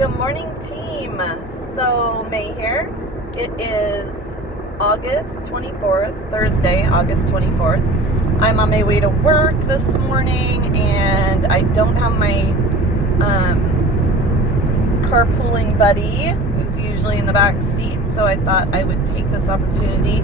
Good morning, team. So, May here. It is August 24th, Thursday, August 24th. I'm on my way to work this morning, and I don't have my carpooling buddy, who's usually in the back seat, so I thought I would take this opportunity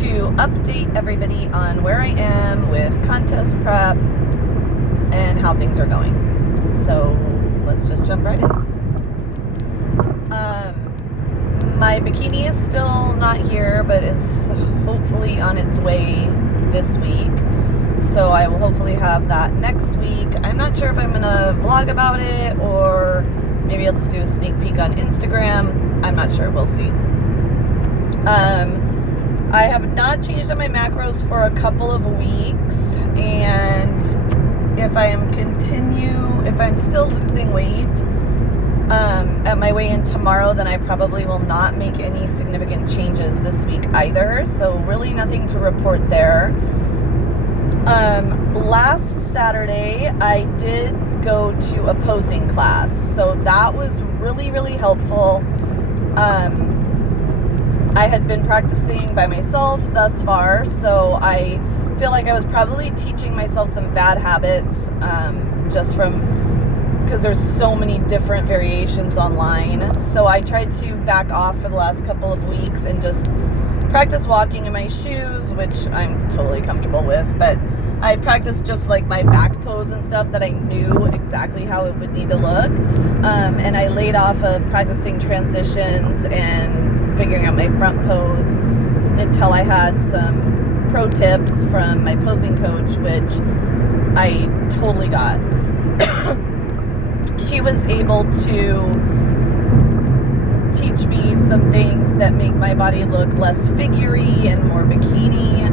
to update everybody on where I am with contest prep and how things are going. So, let's just jump right in. My bikini is still not here, but is hopefully on its way this week. So I will hopefully have that next week. I'm not sure if I'm going to vlog about it or maybe I'll just do a sneak peek on Instagram. I'm not sure. We'll see. I have not changed on my macros for a couple of weeks, and if I'm still losing weight at my weigh-in tomorrow, then I probably will not make any significant changes this week either. So really nothing to report there. Last Saturday, I did go to a posing class. So that was really, really helpful. I had been practicing by myself thus far, so I feel like I was probably teaching myself some bad habits, because there's so many different variations online. So I tried to back off for the last couple of weeks and just practice walking in my shoes, which I'm totally comfortable with, but I practiced just like my back pose and stuff that I knew exactly how it would need to look. And I laid off of practicing transitions and figuring out my front pose until I had some pro tips from my posing coach, which I totally got. She was able to teach me some things that make my body look less figure-y and more bikini.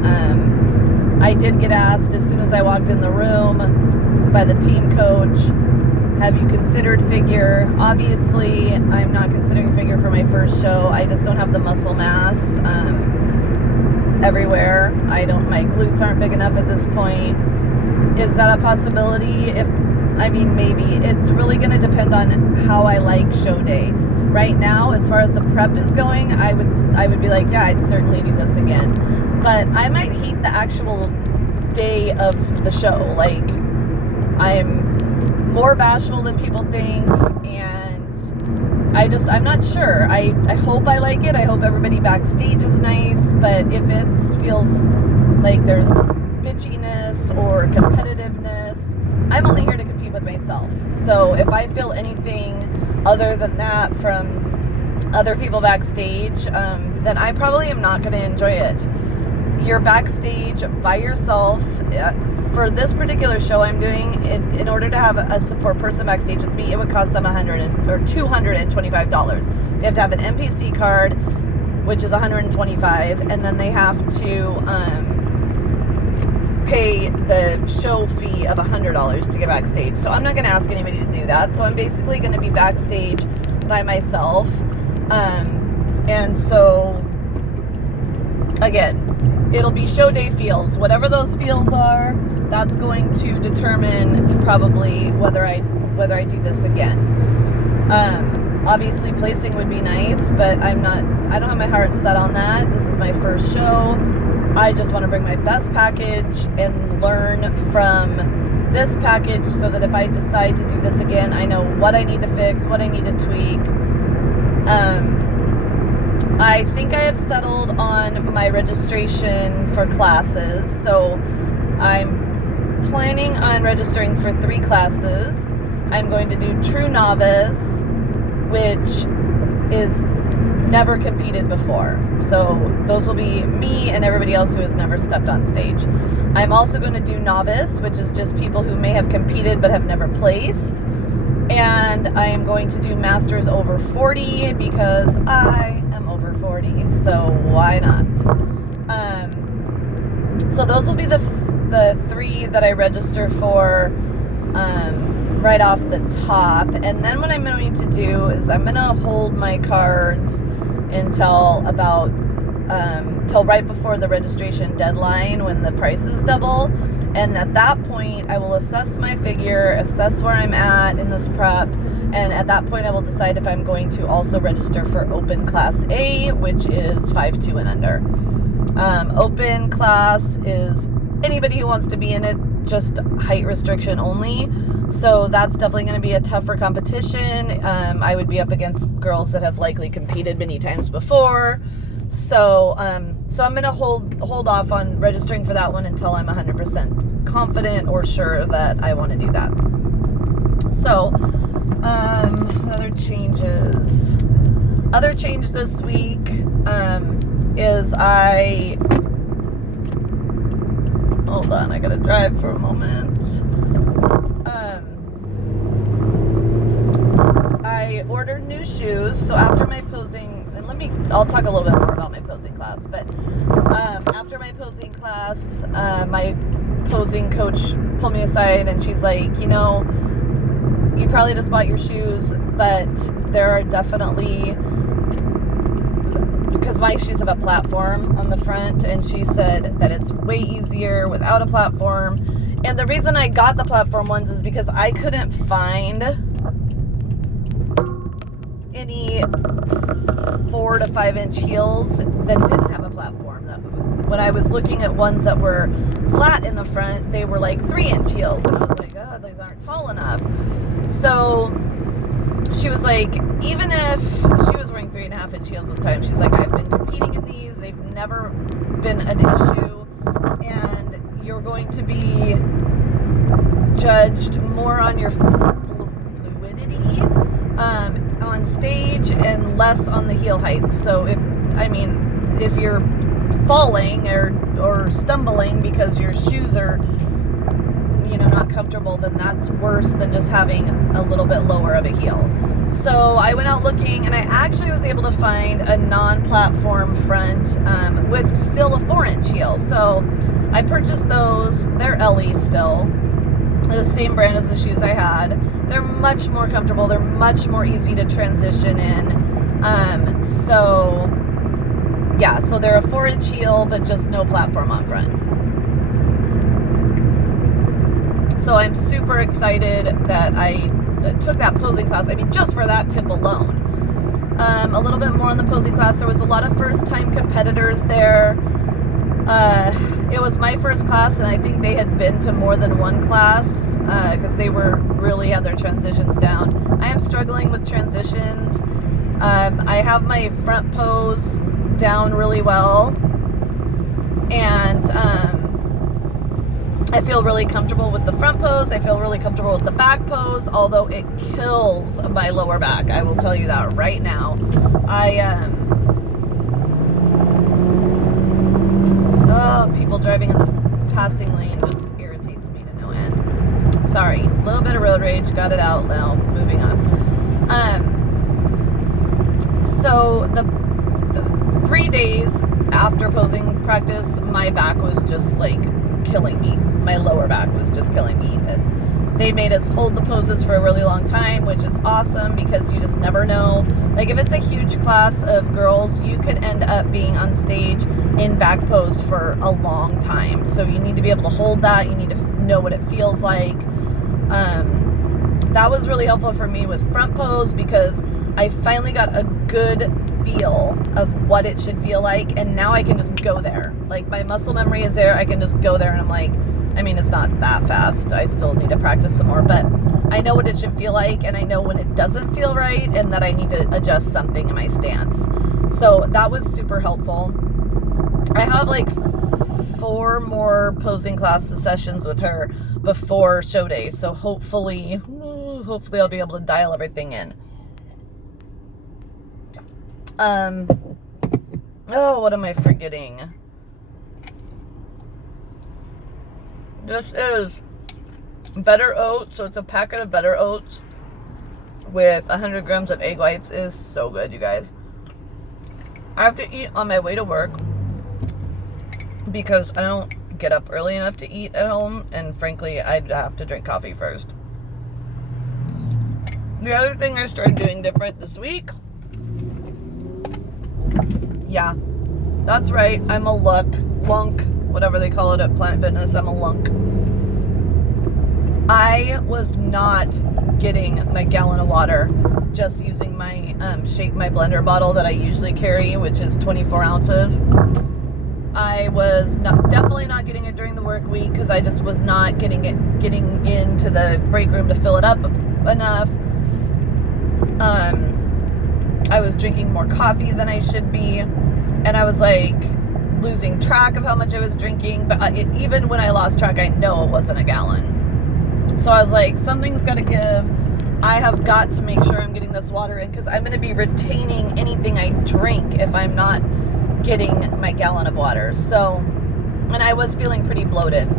I did get asked as soon as I walked in the room by the team coach, have you considered figure? Obviously, I'm not considering figure for my first show. I just don't have the muscle mass everywhere. My glutes aren't big enough at this point. Is that a possibility? Maybe. It's really going to depend on how I like show day. Right now, as far as the prep is going, I would be like, yeah, I'd certainly do this again. But I might hate the actual day of the show. Like, I'm more bashful than people think, and I'm not sure. I hope I like it. I hope everybody backstage is nice, but if it feels like there's bitchiness or competitiveness, I'm only here to compete with myself. So if I feel anything other than that from other people backstage, then I probably am not going to enjoy it. You're backstage by yourself. For this particular show I'm doing, in order to have a support person backstage with me, it would cost them $225. They have to have an NPC card, which is $125, and then they have to pay the show fee of $100 to get backstage. So I'm not going to ask anybody to do that. So I'm basically going to be backstage by myself. And so, again, it'll be show day feels. Whatever those feels are, that's going to determine probably whether I do this again. Obviously, placing would be nice, but I don't have my heart set on that. This is my first show. I just want to bring my best package and learn from this package so that if I decide to do this again, I know what I need to fix, what I need to tweak. I think I have settled on my registration for classes. So I'm planning on registering for 3 classes. I'm going to do True Novice, which is never competed before. So those will be me and everybody else who has never stepped on stage. I'm also going to do Novice, which is just people who may have competed but have never placed. And I am going to do Masters over 40 because I am over 40. So why not? So those will be the 3 that I register for right off the top. And then what I'm going to do is I'm going to hold my cards until about till right before the registration deadline when the prices double. And at that point, I will assess my figure, assess where I'm at in this prep, and at that point, I will decide if I'm going to also register for Open Class A, which is 5'2" and under. Open Class is anybody who wants to be in it, just height restriction only. So that's definitely going to be a tougher competition. I would be up against girls that have likely competed many times before. So I'm going to hold off on registering for that one until I'm 100% confident or sure that I want to do that. So, other changes this week, is hold on, I gotta drive for a moment. I ordered new shoes, so after my posing, and I'll talk a little bit more about my posing class, but after my posing class, my posing coach pulled me aside and she's like, you probably just bought your shoes, but there are definitely, because my shoes have a platform on the front, and she said that it's way easier without a platform. And the reason I got the platform ones is because I couldn't find any 4 to 5 inch heels that didn't have a platform. When I was looking at ones that were flat in the front, they were like 3-inch heels, and I was like, oh, these aren't tall enough. So she was like, even if she was wearing 3.5-inch heels at the time, she's like, I've been competing in these, they've never been an issue, and you're going to be judged more on your fluidity on stage and less on the heel height. So if you're falling or stumbling because your shoes are not comfortable, then that's worse than just having a little bit lower of a heel. So I went out looking, and I actually was able to find a non-platform front with still a 4-inch heel. So I purchased those. They're Ellie still. They're the same brand as the shoes I had. They're much more comfortable. They're much more easy to transition in. So they're a 4-inch heel, but just no platform on front. So I'm super excited that I took that posing class. Just for that tip alone. A little bit more on the posing class. There was a lot of first-time competitors there. It was my first class, and I think they had been to more than one class because they really had their transitions down. I am struggling with transitions. I have my front pose down really well, and I feel really comfortable with the front pose. I feel really comfortable with the back pose, although it kills my lower back. I will tell you that right now. People driving in the passing lane just irritates me to no end. Sorry, a little bit of road rage, got it out now, moving on. So the 3 days after posing practice, my back was just like killing me. My lower back was just killing me. They made us hold the poses for a really long time, which is awesome because you just never know. Like if it's a huge class of girls, you could end up being on stage in back pose for a long time. So you need to be able to hold that. You need to know what it feels like. That was really helpful for me with front pose because I finally got a good feel of what it should feel like, and now I can just go there. Like my muscle memory is there. I can just go there, and I'm like, it's not that fast. I still need to practice some more, but I know what it should feel like, and I know when it doesn't feel right and that I need to adjust something in my stance. So that was super helpful. I have like 4 more posing class sessions with her before show day, so hopefully I'll be able to dial everything in. What am I forgetting? This is Better Oats, so it's a packet of Better Oats with 100 grams of egg whites. It is so good, you guys. I have to eat on my way to work because I don't get up early enough to eat at home, and frankly, I'd have to drink coffee first. The other thing I started doing different this week, That's right. I'm a lunk, whatever they call it at Planet Fitness. I'm a lunk. I was not getting my gallon of water just using my my blender bottle that I usually carry, which is 24 ounces. I was definitely not getting it during the work week because I just was not getting into the break room to fill it up enough. I was drinking more coffee than I should be, and I was like losing track of how much I was drinking, but even when I lost track, I know it wasn't a gallon. So I was like, something's got to give. I have got to make sure I'm getting this water in because I'm going to be retaining anything I drink if I'm not getting my gallon of water. So, and I was feeling pretty bloated.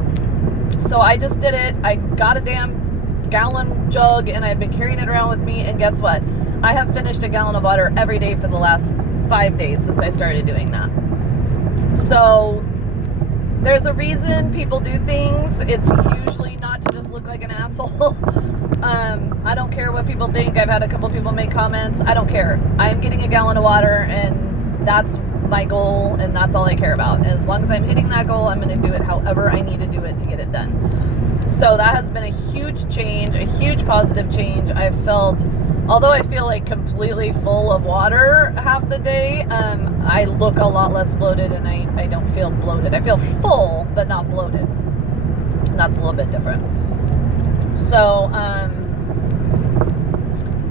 So I just did it. I got a damn gallon jug and I've been carrying it around with me. And guess what? I have finished a gallon of water every day for the last 5 days since I started doing that. So there's a reason people do things. It's usually not to just look like an asshole. I don't care what people think. I've had a couple people make comments. I don't care. I'm getting a gallon of water and that's my goal and that's all I care about. And as long as I'm hitting that goal, I'm going to do it however I need to do it to get it done. So that has been a huge change, a huge positive change. I've felt, although I feel like completely full of water half the day, I look a lot less bloated and I don't feel bloated. I feel full, but not bloated. And that's a little bit different. So,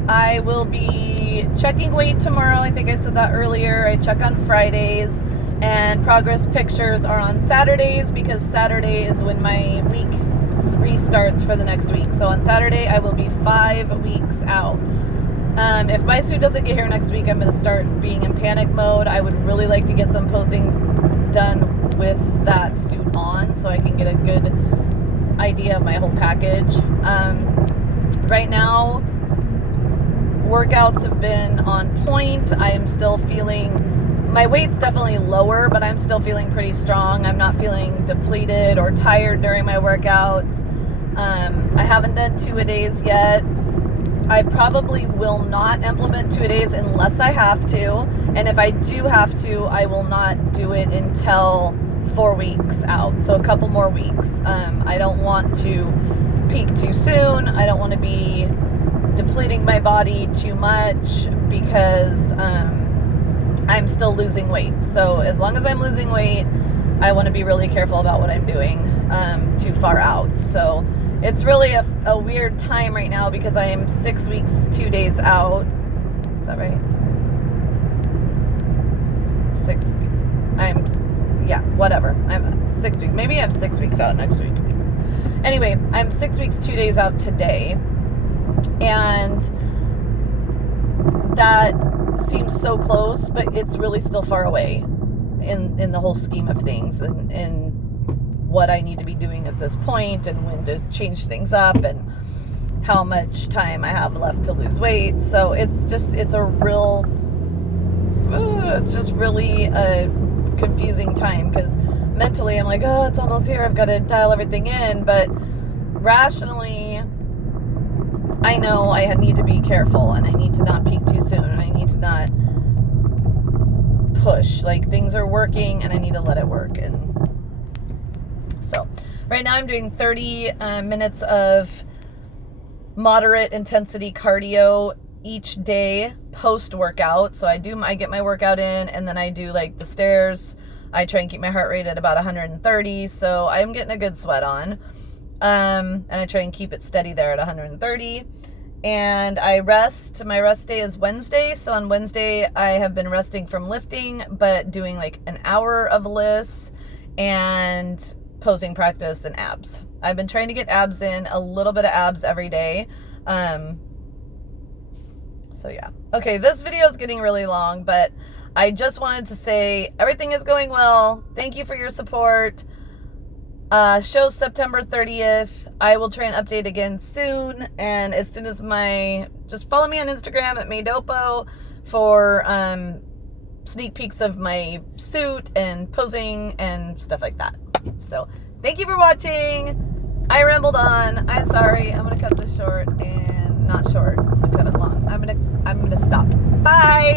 I will be checking weight tomorrow. I think I said that earlier. I check on Fridays, and progress pictures are on Saturdays because Saturday is when my week restarts for the next week. So on Saturday, I will be 5 weeks out. If my suit doesn't get here next week, I'm going to start being in panic mode. I would really like to get some posing done with that suit on so I can get a good idea of my whole package. Right now, workouts have been on point. I am still feeling, my weight's definitely lower, but I'm still feeling pretty strong. I'm not feeling depleted or tired during my workouts. I haven't done 2-a-days yet. I probably will not implement 2-a-days unless I have to. And if I do have to, I will not do it until 4 weeks out. So a couple more weeks. I don't want to peak too soon. I don't want to be depleting my body too much because I'm still losing weight. So as long as I'm losing weight, I want to be really careful about what I'm doing too far out. So it's really a weird time right now because I am 6 weeks, 2 days out. Is that right? 6 weeks. Whatever. I'm 6 weeks. Maybe I'm 6 weeks out next week. Anyway, I'm 6 weeks, 2 days out today. And that seems so close, but it's really still far away in the whole scheme of things and what I need to be doing at this point and when to change things up and how much time I have left to lose weight. So it's just really a confusing time because mentally I'm like, oh, it's almost here. I've got to dial everything in. But rationally, I know I need to be careful and I need to not peak too soon and I need to not push. Like, things are working and I need to let it work. And so right now I'm doing 30 minutes of moderate intensity cardio each day post workout. So I get my workout in and then I do like the stairs. I try and keep my heart rate at about 130. So I'm getting a good sweat on. And I try and keep it steady there at 130. And I rest. My rest day is Wednesday. So on Wednesday, I have been resting from lifting, but doing like an hour of lifts and posing practice and abs. I've been trying to get abs in, a little bit of abs every day. So yeah. Okay, this video is getting really long, but I just wanted to say everything is going well. Thank you for your support. Show's September 30th. I will try and update again soon. And as soon as just follow me on Instagram at Maydopo for sneak peeks of my suit and posing and stuff like that. So thank you for watching. I rambled on. I'm sorry. I'm going to cut this short and not short. I'm going to cut it long. I'm going to stop. Bye.